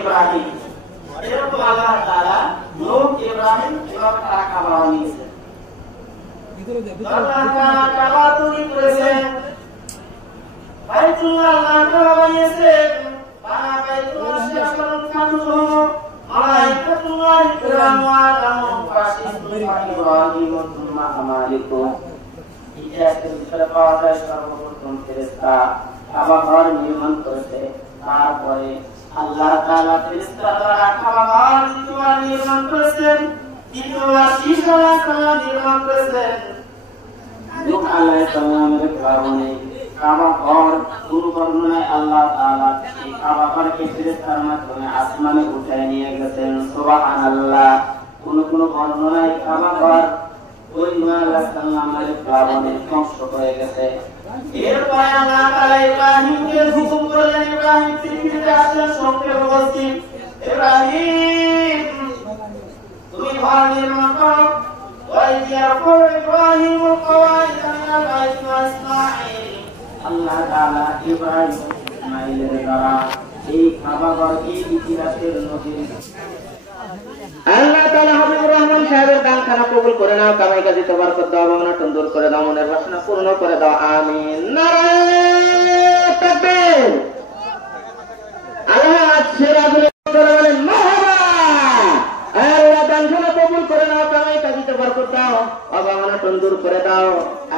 ইব্রাহিম। এরকম আল্লাহ তাআলা নূহ ইব্রাহিম এভাবে তারা কাবা বানিয়েছেন। আল্লাহ তাআলা কাবা তৈরি করেছেন, বাইতুল্লাহ আল্লাহ তাআলা বানিয়েছেন। পানা বাইতুল্লাহ শাফারুন কাতুহু মালাইকাতুল্লাহি কিরামু আলামু ফাসিসতুল ইব্রাহিম তুম্মা আমালিকুম। ইতিহাসের ভিতরে পাওয়া যায় সর্বপ্রথম ফেরেশতা কাবা ঘর নির্মাণ করেছে, তারপরে আল্লাহ তাআলা ফেরেশতারা কাবা ঘর নির্মাণ করেছেন, দ্বিতীয়বার ঈসা তাআলা নির্মাণ করেছেন। নূহ আলাইহিস সালামের কারণে কাবা ঘর কোন বর্ণনায় আল্লাহ তাআলা এই কাবা ঘরকে ফেরেশতার মাধ্যমে আসমানে উঠায় নিয়ে গেছেন, সুবহানাল্লাহ। কোন কোন বর্ণনায় কাবা ঘর ওই নূহ আলাইহিস সালামের কারণে ধ্বংস হয়ে গেছে। এরপরে আল্লাহ তাআলা ইব্রাহিমকে হুকুম করলেন, ইব্রাহিম পৃথিবীতে আসলেন সঙ্গে উপস্থিত। ইব্রাহিম তুমি ঘর নির্মাণ করো। ইব্রাহিম আল্লাহ তাআলা ইব্রাহিম ইসমাঈলের দ্বারা এই কাবা ঘরকে ইতিহাসের নজির। আল্লাহ তাআলা হাবিবুর রহমান সাহেবের দানখানা কবুল করে নাও, কামাই কাজী তোবার করতে হবে, অনটন দূর করে দাও, মনের বাসনা পূর্ণ করে দাও, আমিন। নারায়ে তাকবীর। আল্লাহ সেরাগুলো বলেন মারহাবা। আল্লাহ দানখানা কবুল করে নাও, কামাই কাজী তোবার করতে দাও, অনটন দূর করে দাও।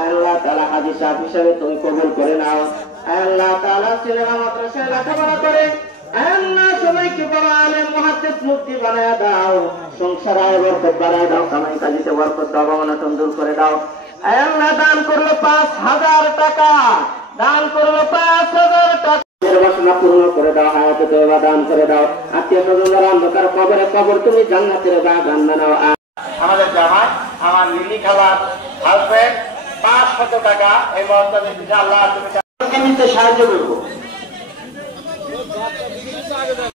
আল্লাহ তাআলা হাজী সাহেব হিসেবে তুমি কবুল করে নাও। আল্লাহ তাআলা ছেলেরা মাদ্রাসায় লেখাপড়া করে আল্লাহ সবাইকে বড় আলেম মুহাদ্দিস মুফতি বানায়া দাও, সংসারে বরকত বাড়ায় দাও, কামাই কাজীতে বরকত দাও, অনটন দূর করে দাও। আল্লাহ দান করলো 5000 টাকা, দান করলো 5000 টাকা, বাসনা পূর্ণ করে দাও, হায়াতে তওবা দান করে দাও। আত্মীয় স্বজনদের অন্ধকার কবরে কবর তুমি জান্নাতের বাগান বানাও। আমাদের জামাত আমার লিলি খাবার হাজবেন্ড 500 টাকা এই মহত্তমে আল্লাহ তুমি সাহায্য করবো।